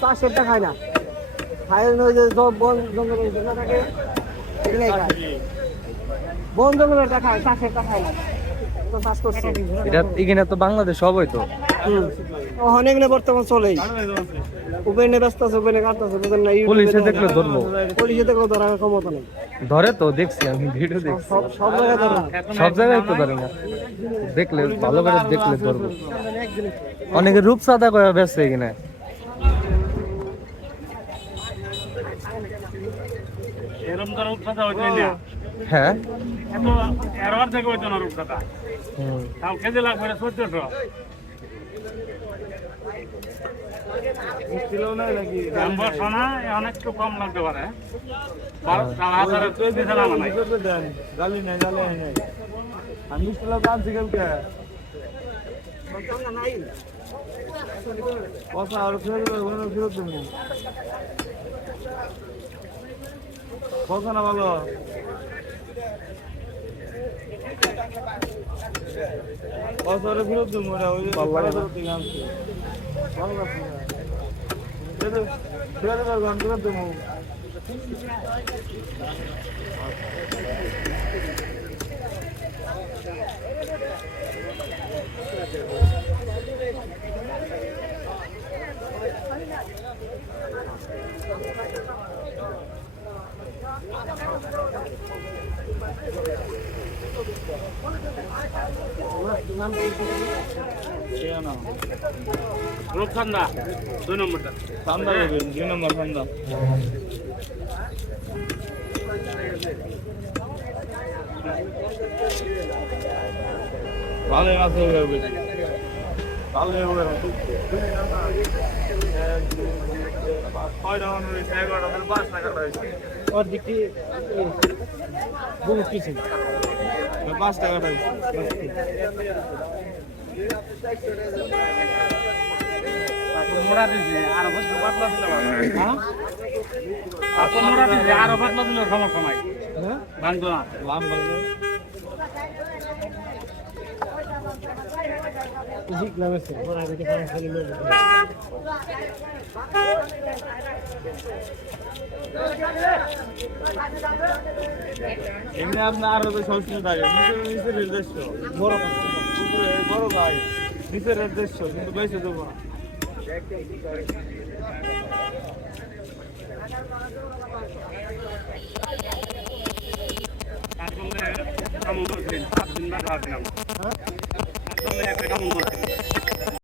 চাষেরটা খায় না, খায় ওই যে বন জঙ্গল থাকে বন জঙ্গলেরটা খায়, চাষেরটা খায় না। চাষ করছে এটা এখানে তো বাংলাদেশ সবই তো অনেক বর্তমান চলেই উপেনে ব্যস্ত আছে, উপেনে কাটতেছে, বুঝেন না? পুলিশে দেখলে ধরবো, পুলিশে দেখলে ধরার ক্ষমতা নেই। ধরে তো দেখছি আমি ভিডিও দেখছি, সব জায়গায় ধরে না। সব জায়গায় তো ধরে না, দেখলে ভালো করে দেখলে ধরবো। অনেকে রূপসাদা করে ব্যস্ত এখানে। হ্যাঁ অনেকটু কম লাগতে পারে। কথা না ভালো বছরে ফেরত দেবো ওটা, ওই থেকে আনছি ভালো লাগছে না। গান ফেরত দেবো। রূপসান্দা 2 নম্বরটা, ঠান্ডা দেবেন 2 নম্বর ঠান্ডা। ভালো মাছ হবে বুঝি, ভালো হবে। 5 টাকা হয়েছে ওর দিকটি বহু কিছু 5 টাকা হয়েছে। মোড়া দিছে আরো পাতলা দিলে মোড়া দিছে আরো পাতলা দিলে সমস্যা নাই, ভাঙতো না। লাভ বাজে শিখলাম এসে ওরা দেখে খালি লোক এমনি আপনার আরো তো সবসময় থাকে নিচের নির্দেশ বড় বড় ভাই নিচের নির্দেশ কিন্তু বেশি দেবো না। দিন